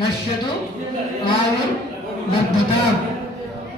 नश्यतु आयुर्वर्धताम्।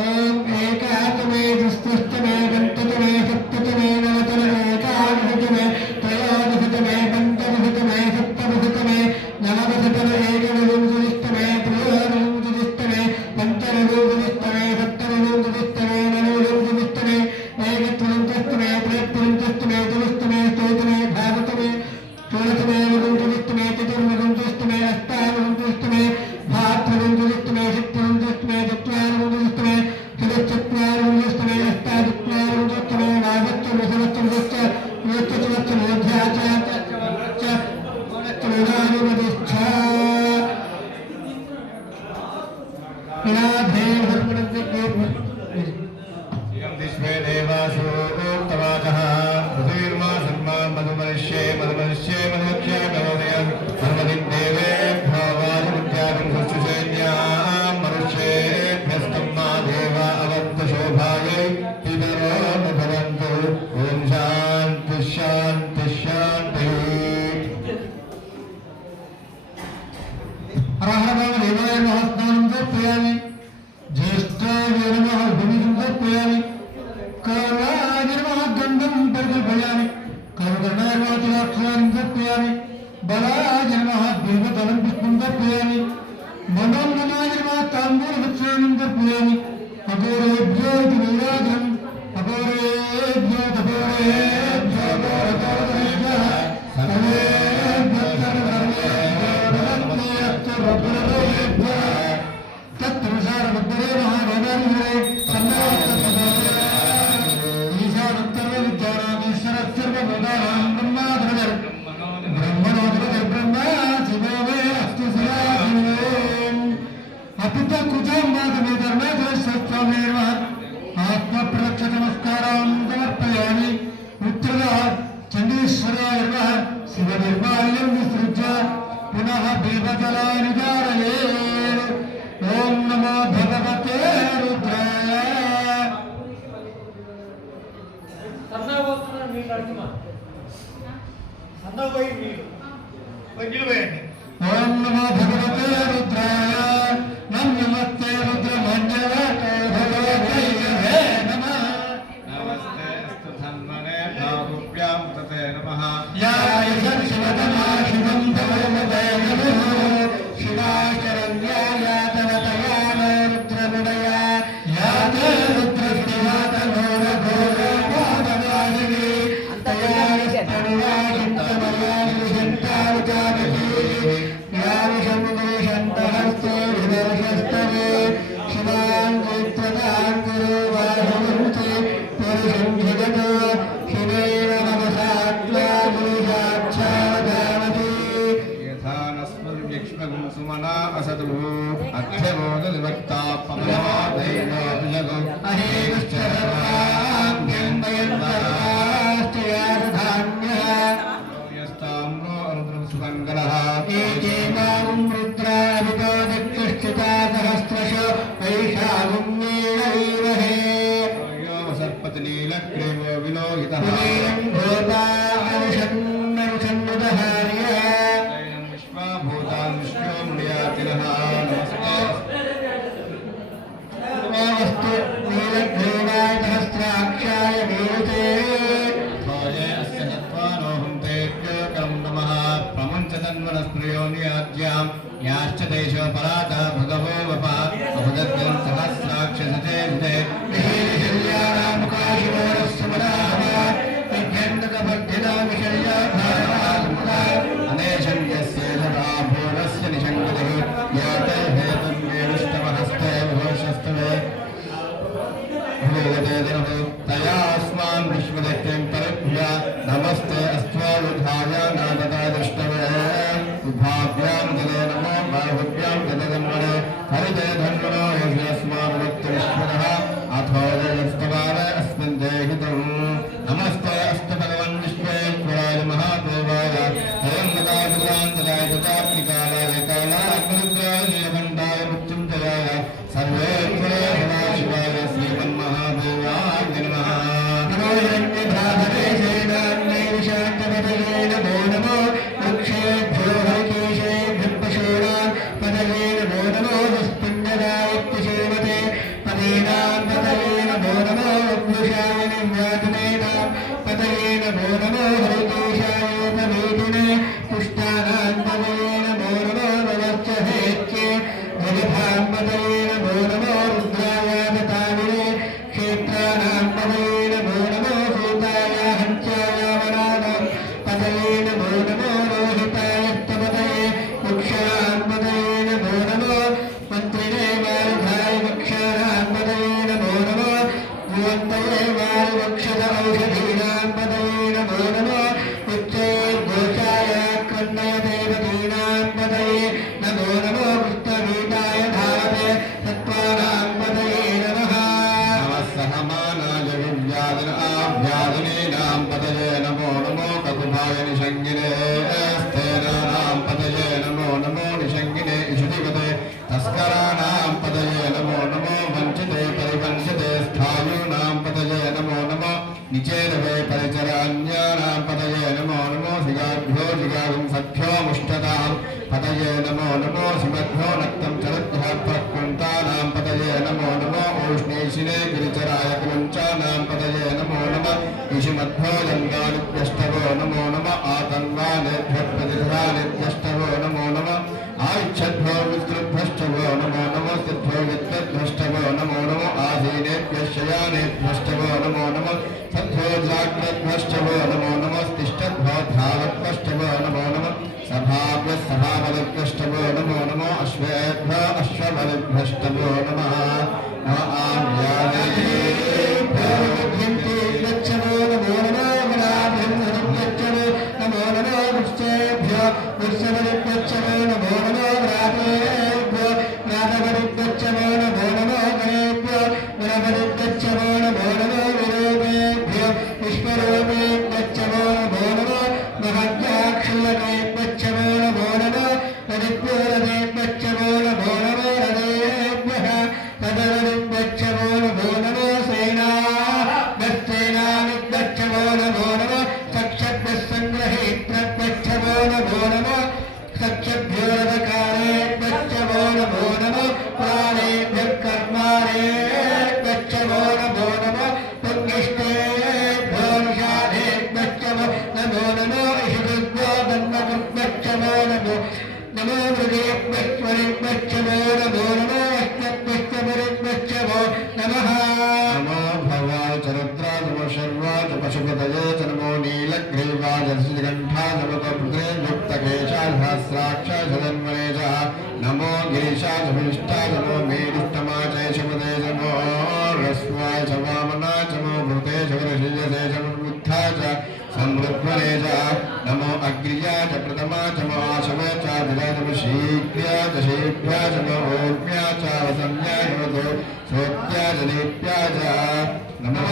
ओम एकात्मे दुस्तुस्तमे गन्ततमे सप्ततमे नवतमे एकादशतमे त्रयोदशतमे पञ्चदशतमे सप्तदशतमे नवदशतमे एकविंशतिस्तमे त्रयोविंशतिस्तमे पञ्चविंशतिस्तमे सप्तविंशतिस्तमे नवविंशतिस्तमे एकत्रिंशत्तमे त्रयत्रिंशत्तमे चतुस्तमे स्तोत्रमे भागतमे षोडशतमे विंशतिस्तमे चतुर्विंशतिस्तमे अष्टाविंशतिस्तमे भाद्रविंशतिस्तमे षट्विंशतिस्तमे चत्वारिंशतिस्तमे चतुश्चत्वारिंशतिस्तमे अष्टाचत्वारिंशतिस्तमे ओम नमो भगवते रुद्राय नमस्ते रुद्रमन्यवते भगवते नमः नमस्ते स्तुधन्वने भावुभ्यां तते नमः या यशः शिवतमा शिवं भव सुमना असतु अध्यमोदनिवक्ता पवनो दैवो विजगो अहेश्चरवाभ्यं वयन्तास्त्याधान्यः यस्ताम्रो अरुद्रं सुमङ्गलः एकेमां रुद्राभितो दिक्कृष्टिता सहस्रशो वैशागुम्येणैवहे यो सर्पतिनीलग्रीवो विलोहितः याश्च देशो पराता भगवो वपा अभदत्यं सहस्राक्षसते तयास्मान् विश्वदत्तं परभ्या नमस्ते अस्त्वानुधाय नादता दृष्टवे उभाभ्यां दले नमो बाहुभ्यां दलगन्मणे हरिते धन्वनो यस्मान् वक्तविश्वरः अथो जयस्तवार अस्मिन् देहितं नमस्ते अस्तु भगवन् विश्वेश्वराय महादेवाय हयङ्गदाय ददात्मिकाय कालाग्निरुद्राय नीलकण्ठाय मृत्युञ्जयाय सर्वेश्वराय सदाशिवाय श्रीमन्महादेवाय नमः नमो यज्ञभागवे शैलान्यै विशान्तपदये नमो नमो वृक्षेभ्यो हरिकेशेभ्यः पशूनां पदये नमो नमो विस्पन्ददायित्यशेवते पदीनां पदये नमो नमो वृक्षाय निव्यातनेनां पदये नमो नमो हरिकेशायोपवेदिने पुष्टानां पदये नमो नमो वनश्चहेत्ये जगतां पदये नमो नमो रुद्राय दताविने क्षेत्राणां पदये नमो नमो सूताय हंसाय वराणां पदये नमो नमो रोहितायस्तपदये वृक्षाणां पदये नमो नमो मन्त्रिणे वारुधाय वृक्षाणां पदये नमो नमो भुवन्तये वारुवक्षद औषधीनां पदये नमो नमो उच्चे घोषाय कन्नय देवतीनां पदये नमो नमो कृष्णवीताय धावते सत्त्वानां पदये नमः नमस्सहमानाय विव्यादिनाभ्यादिनीनां पदये नमो नमो ककुभाय निषङ्गिने स्थेनानां पदये नमो नमो निषङ्गिने इषुधिगते तस्कराणां पदये नमो नमो वञ्चिते परिवञ्चिते स्थायूनां पदये नमो नमो निचेरवे परिचरान्यानां पदये नमो नमो सिगाभ्यो जिगागुं सभ्यो मुष्टतां पदये नमो नमो शिवभ्यो नक्तं चरद्भ्यः प्रकृन्तानां पदये नमो नमो ओष्णेशिने गिरिचराय कुलञ्चानां पदये नमो नमः ऋषिमद्भ्यो जङ्गादिभ्यष्टवो नमो नमः आतन्वानेभ्यः प्रतिधानेभ्यष्टवो नमो नमः आयुच्छद्भ्यो विस्तृभ्यष्टवो नमो नमः सिद्भ्यो विद्वद्भ्यष्टवो नमो नमः आसीनेभ्यः शयानेभ्यष्टवो नमो नमः सद्भ्यो जाग्रद्भ्यष्टवो नमो नमः तिष्ठद्भ्यो धावद्भ्यष्टवो नमो नमः सभाभ्यः सभाबलिभ्यष्टवो नमो नमो अश्वेभ्यो अश्वबलिभ्यष्टवो नमः नमो गिरीशाय भीष्टाय नमो मेरुष्टमाचय शपदे नमो रस्वाय च वामनाय च नमो भूते च वरशिजसे च बुद्धाय च समृद्धने च नमो अग्र्या च प्रथमा च महाशवे च दिवम शीघ्र्या च शीघ्र्या च महोर्म्या च वसम्या योतो सोत्या च दीप्या च नमो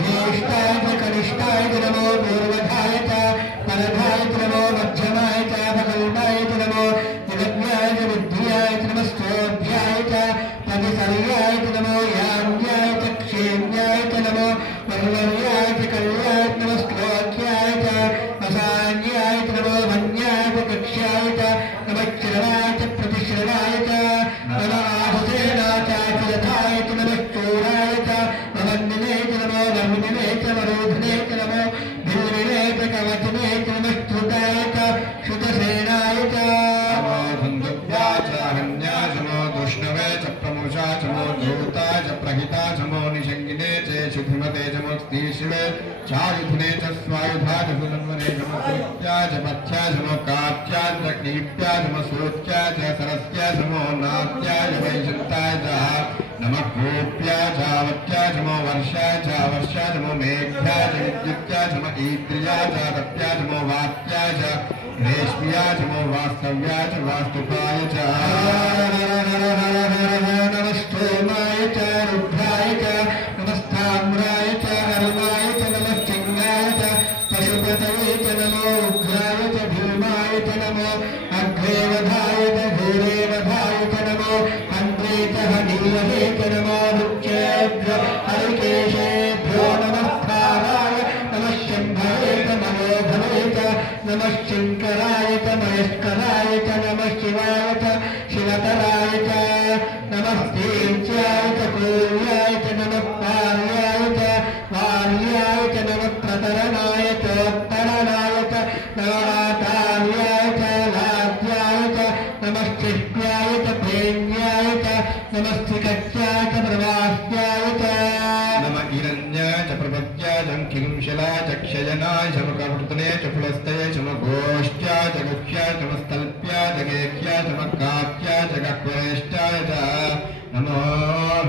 ज्येष्ठाय च कनिष्ठाय च नमो पूर्वधाय च परधाय च नमो मध्यमाय च भगल्माय च नमो जगन्याय च बुद्ध्याय च नमस्तोभ्याय च पदिसर्याय च नमो याम्याय च क्षेम्याय च नमो वल्लव्याय च कल्याय च नमस्त्रोख्याय च वसान्याय च नमो मन्याय च कक्ष्याय च नमश्चरणाय च प्रतिश्रणाय च नम आहुसेना च चिरथाय च नमश्चूराय च नमन्दिने च नमो नन्दिने च वरोधने च नमो भिन्निने च कवचने च नमश्रुताय च श्रुतसेनाय च धन्दव्याय च हन्याय च नमो दुष्णवे च प्रमुषाय च नमो धूताय च प्रहिताय च नमो निषङ्गिने च शुद्धिमते च नमस्ते शिवे चायुधने च स्वायुधाय च सुनन्वने च नमस्त्याय च पथ्याय च नमो कात्याय च क्लीप्याय च नमो सूत्याय च सरस्याय च नमो नात्याय च वैशन्ताय च नमः गोप्याय च आवत्याय च नमो वर्षाय च वर्षाय च नमो मेघ्याय च विद्युत्याय च नमो ईन्द्रियाय च तप्याय च नमो वात्याय च रेश्म्याय च नमो वास्तव्याय च वास्तुपाय च नमस्तोमाय च रुद्राय च नमस्ताम्राय च अरुणाय च नमश्चिन्नाय च पशुपतये च नमो उग्राय च भीमाय च नमो अग्रेवधाय च घोरेवधाय च नमो अन्त्रे च हनीमहे च नमो वृक्षेभ्यो हरिकेशेभ्यो नमस्काराय नमः शम्भवे च मनोभवे च नमः शङ्कराय च महेश्वराय च नमः शिवाय च शिवतराय च नमः तेज्याय च कोल्याय च नमः पार्याय च वार्याय च नमः प्रतरणाय च उत्तरणाय च नमः आचार्याय च लाज्याय च नमः चिह्याय च प्रेम्याय च नमस्तिकट्याय च प्रवास्याय च नमः हिरण्याय च प्रपत्याय च किंशलाय च क्षयनाय च मकवर्तने च पुलस्तये च गोष्ट्याय च गुह्याय च मस्तल्प्याय च गेह्याय च मक्कात्याय च गक्वेष्टाय च नमो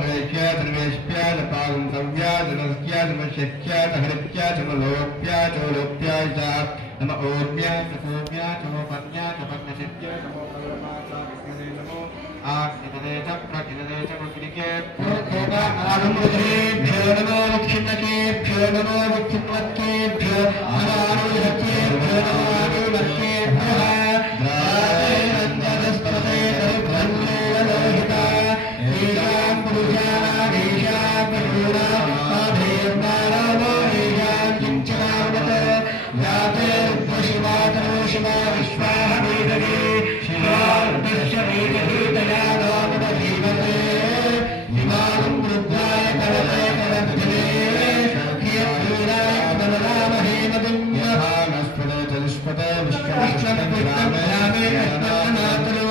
हेक्याय च निवेश्याय च पागुंसव्याय च नस्याय च मशक्याय च हरित्याय च मलोप्याय च लोप्याय च नमः ओर्म्याय च सोम्याय च मोपन्याय च पद्मशित्याय च मोपल्माय च विष्णुवे नमो आग्निदे च प्रकिदे च मुद्रिकेभ्यो आनन्देभ्यो नमो विक्षिन्नकेभ्यो नमो विक्षिन्नकेभ्यो अनानुरकेभ्यो नमो अनुरकेभ्यः राजेन्द्रस्तते ब्रह्मेणलोहिता येषां पुरुषानाधीशां पुरुषा आधेर्नारावो येषां किञ्चनावत याते रुद्रशिवातनो शिवा विश्वाः वेदगे शिवा रुद्रस्य वेदगे दया नामधीमते हिमालं रुद्राय कवले कवत्रे कियत्पूराय बलरामहे मदिन्यः नस्पते च दुष्पते विश्वविष्णुरामे अष्टनाथनो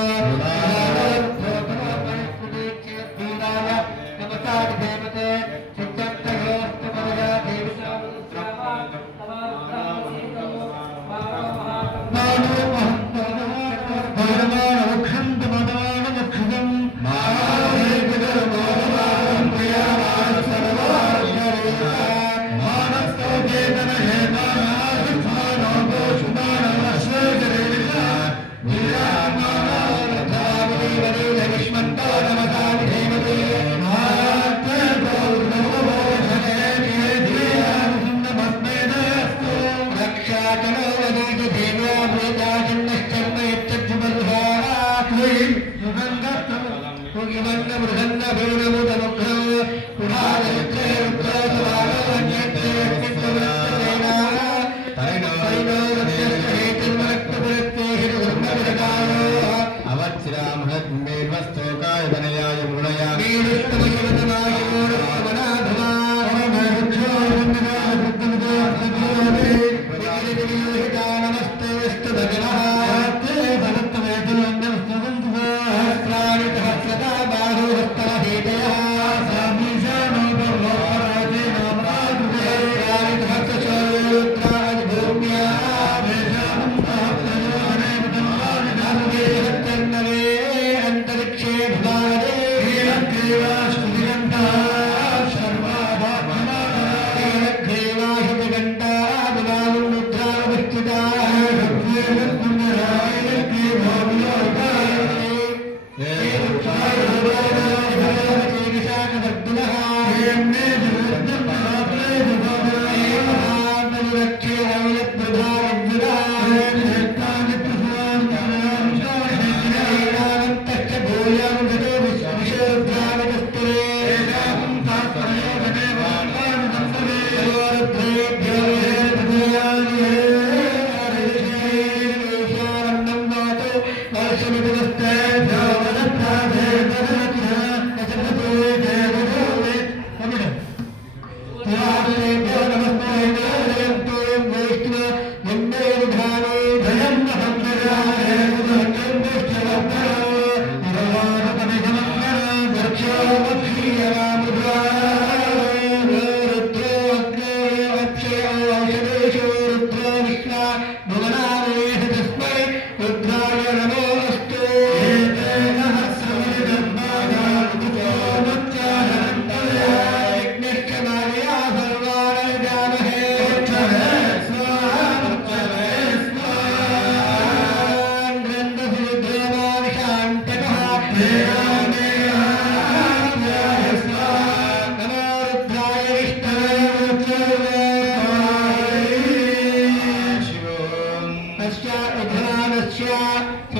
अंतरिक्षे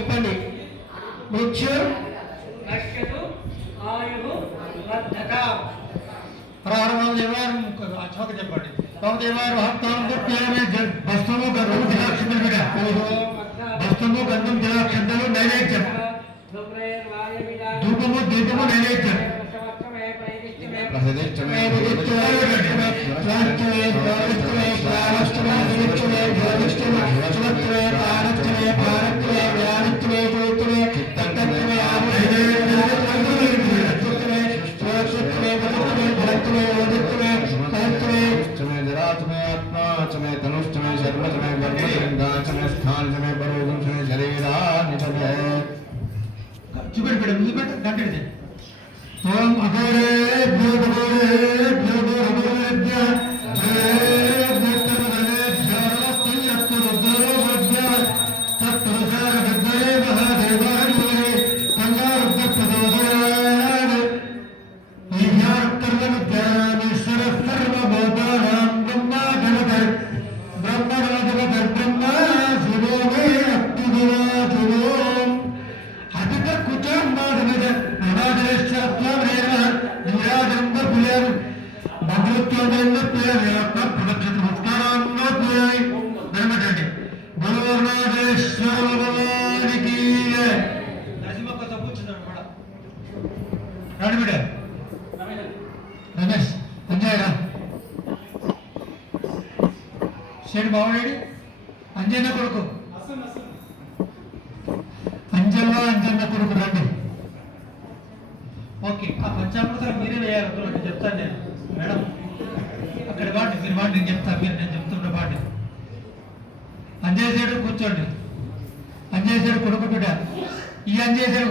చెప్పండి. మృత్యు నశ్యతు ఆయు వర్ధత. ప్రారంభం దేవారు అశోక చెప్పండి. దేవారు హస్తాం వస్తువు గంధము జలాక్షంతలు బిడ్డ. వస్తువు గంధం జలాక్షంతలు నైవేద్యం. ధూపము దీపము నైవేద్యం. చూపెట్టి ముందు పెట్ట గంటది. ఓం అఘోరే రమేష్ అంజయ్య శేడు బాగున్నాడు. అంజన్న కొడుకు అంజన్న కొడుకు రండి. ఓకే, ఆ పంచామృతాలు మీరే వేయాలి. చెప్తాను నేను మేడం. అక్కడ వాడి మీరు వాడి నేను చెప్తాను. నేను చెప్తుంటే వాడి అంజయ్య సైడు కూర్చోండి. అంజయ్య సైడు కొడుకు బిడ్డ. ఈ అంజయ్య సైడు